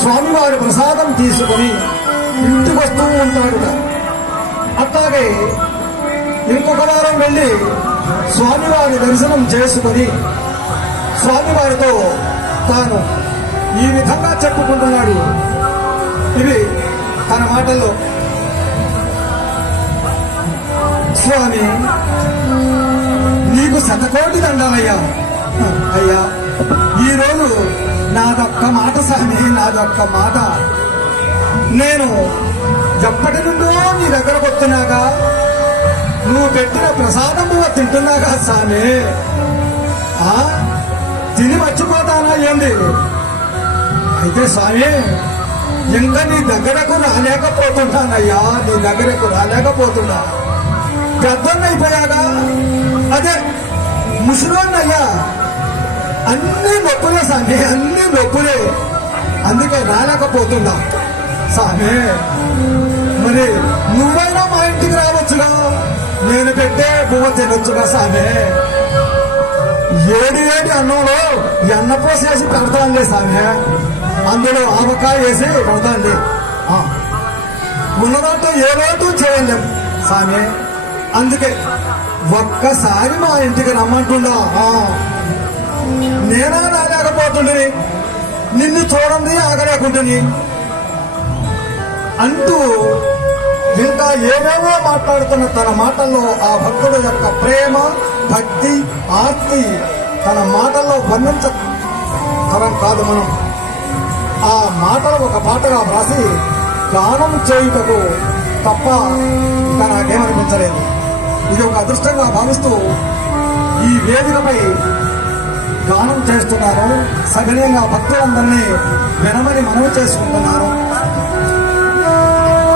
స్వామివారి ప్రసాదం తీసుకుని ఇంటికి వస్తూ ఉంటాడుట. అట్లాగే ఇంకొక వారం వెళ్ళి స్వామివారి దర్శనం చేసుకుని స్వామివారితో తాను ఈ విధంగా చెప్పుకుంటున్నాడు. ఇవి తన మాటల్లో, స్వామి నీకు శతకోటి దండాలయ్యా. అయ్యా ఈరోజు నాదొక్క మాట స్వామి, నాదొక్క మాట. నేను ఎప్పటి నుండో నీ దగ్గరకు వస్తున్నాగా, నువ్వు పెట్టిన ప్రసాదం తింటున్నాగా స్వామి, తిని మర్చిపోతానా ఏంది? అయితే స్వామి ఇంకా నీ దగ్గరకు రాలేకపోతున్నానయ్యా, నీ దగ్గరకు రాలేకపోతున్నా. పెద్దన్నైపోయాగా, అదే ముసలోన్నయ్యా, అన్ని నొప్పులే స్వామి, అన్ని నొప్పులే. అందుకే రాలేకపోతున్నా స్వామి. మరి నువ్వైనా మా ఇంటికి రావచ్చుగా, నేను పెట్టే బువ్వ తినొచ్చుగా స్వామి. ఏడి అన్నంలో ఎన్నపూస వేసి పెడతానులే స్వామి, అందులో ఆవకాయ వేసి పెడతాండి. ఉన్నదాంతో ఏ లోటు చేయండి స్వామి. అందుకే ఒక్కసారి మా ఇంటికి రమ్మంటుండా. నేనా రాలేకపోతుండని, నిన్ను చూడండి ఆగలేకుంటుని అంటూ ఇంకా ఏవేవో మాట్లాడుతున్న తన మాటల్లో ఆ భక్తుడు యొక్క ప్రేమ, భక్తి, ఆర్తి తన మాటల్లో వర్ణించతరం కాదు. మనం ఆ మాటలు ఒక పాటగా వ్రాసి గానం చేయుటకు తప్ప ఇంకా నాకేమనిపించలేదు. ఇది ఒక అదృష్టంగా భావిస్తూ ఈ వేదికపై గానం చేస్తున్నాను. సగనీయంగా భక్తులందరినీ వినమని మనవి చేసుకుంటున్నాను.